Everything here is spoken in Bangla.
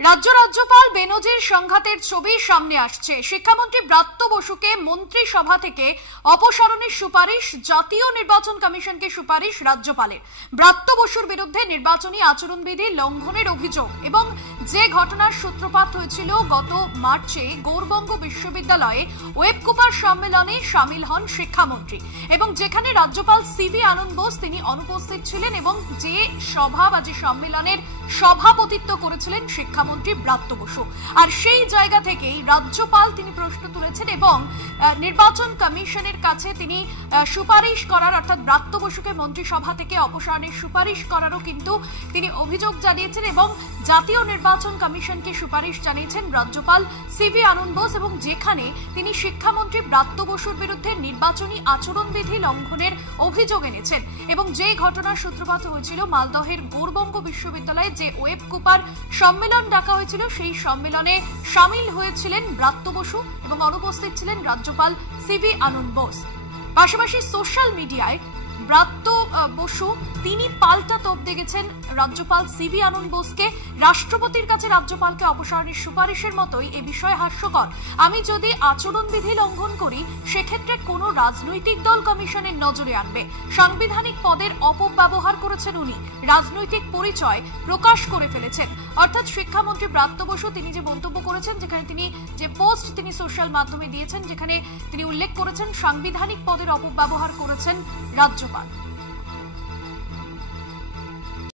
রাজ্যপাল বেনজির সংঘাতের ছবি সামনে আসছে। শিক্ষামন্ত্রী ব্রাত্য বসুকে মন্ত্রিসভা থেকে অপসারণের সুপারিশ, জাতীয় নির্বাচন কমিশনকে সুপারিশ রাজ্যপালের। ব্রাত্য বসুর বিরুদ্ধে নির্বাচনী আচরণবিধি লঙ্ঘনের অভিযোগ এবং যে ঘটনার সূত্রপাত হয়েছিল গত মার্চে গৌরবঙ্গ বিশ্ববিদ্যালয়ে ওয়েবকুপার সম্মেলনে সামিল হন শিক্ষামন্ত্রী এবং যেখানে রাজ্যপাল সিভি আনন্দ বোস তিনি অনুপস্থিত ছিলেন এবং যে সভা বা যে সম্মেলনের সভাপতিত্ব করেছিলেন শিক্ষামন্ত্রী ব্রাত্য বসু। আর সেই জায়গা থেকেই রাজ্যপাল তিনি প্রশ্ন তুলেছেন এবং নির্বাচন কমিশনের কাছে তিনি সুপারিশ করার অর্থাৎ ব্রাত্য বসুকে মন্ত্রিসভা থেকে অপসারণের সুপারিশ করারও কিন্তু তিনি অভিযোগ জানিয়েছেন এবং জাতীয় নির্বাচন কমিশনকে সুপারিশ জানিয়েছেন রাজ্যপাল সিভি আনন্দ বোস এবং যেখানে তিনি শিক্ষামন্ত্রী ব্রাত্য বসুর বিরুদ্ধে নির্বাচনী আচরণবিধি লঙ্ঘনের অভিযোগ এনেছেন এবং যে ঘটনার সূত্রপাত হয়েছিল মালদহের গৌরবঙ্গ বিশ্ববিদ্যালয়ে যে ওয়েবকুপার সম্মেলন ডাকা হয়েছিল সেই সম্মেলনে সামিল হয়েছিলেন ব্রাত্য বসু এবং অনুপস্থিত ছিলেন রাজ্যপাল সিভি আনন্দ বোস। পাশাপাশি সোশ্যাল মিডিয়ায় ব্রাত্য বসু তিনি পাল্টা তোপ দেখেছেন রাজ্যপাল সিভি আনন্দ বোসকে। রাষ্ট্রপতির কাছে রাজ্যপালকে অপসারণের সুপারিশের মতোই এ বিষয়ে হাস্যকর। আমি যদি আচরণবিধি লঙ্ঘন করি সেক্ষেত্রে কোন রাজনৈতিক দল কমিশনের নজরে আনবে। সাংবিধানিক পদের অপব্যবহার করেছেন উনি, রাজনৈতিক পরিচয় প্রকাশ করে ফেলেছেন। অর্থাৎ শিক্ষামন্ত্রী ব্রাত্য বসু তিনি যে মন্তব্য করেছেন, যেখানে তিনি যে পোস্ট তিনি সোশ্যাল মাধ্যমে দিয়েছেন, যেখানে তিনি উল্লেখ করেছেন সাংবিধানিক পদের অপব্যবহার করেছেন রাজ্যপাল।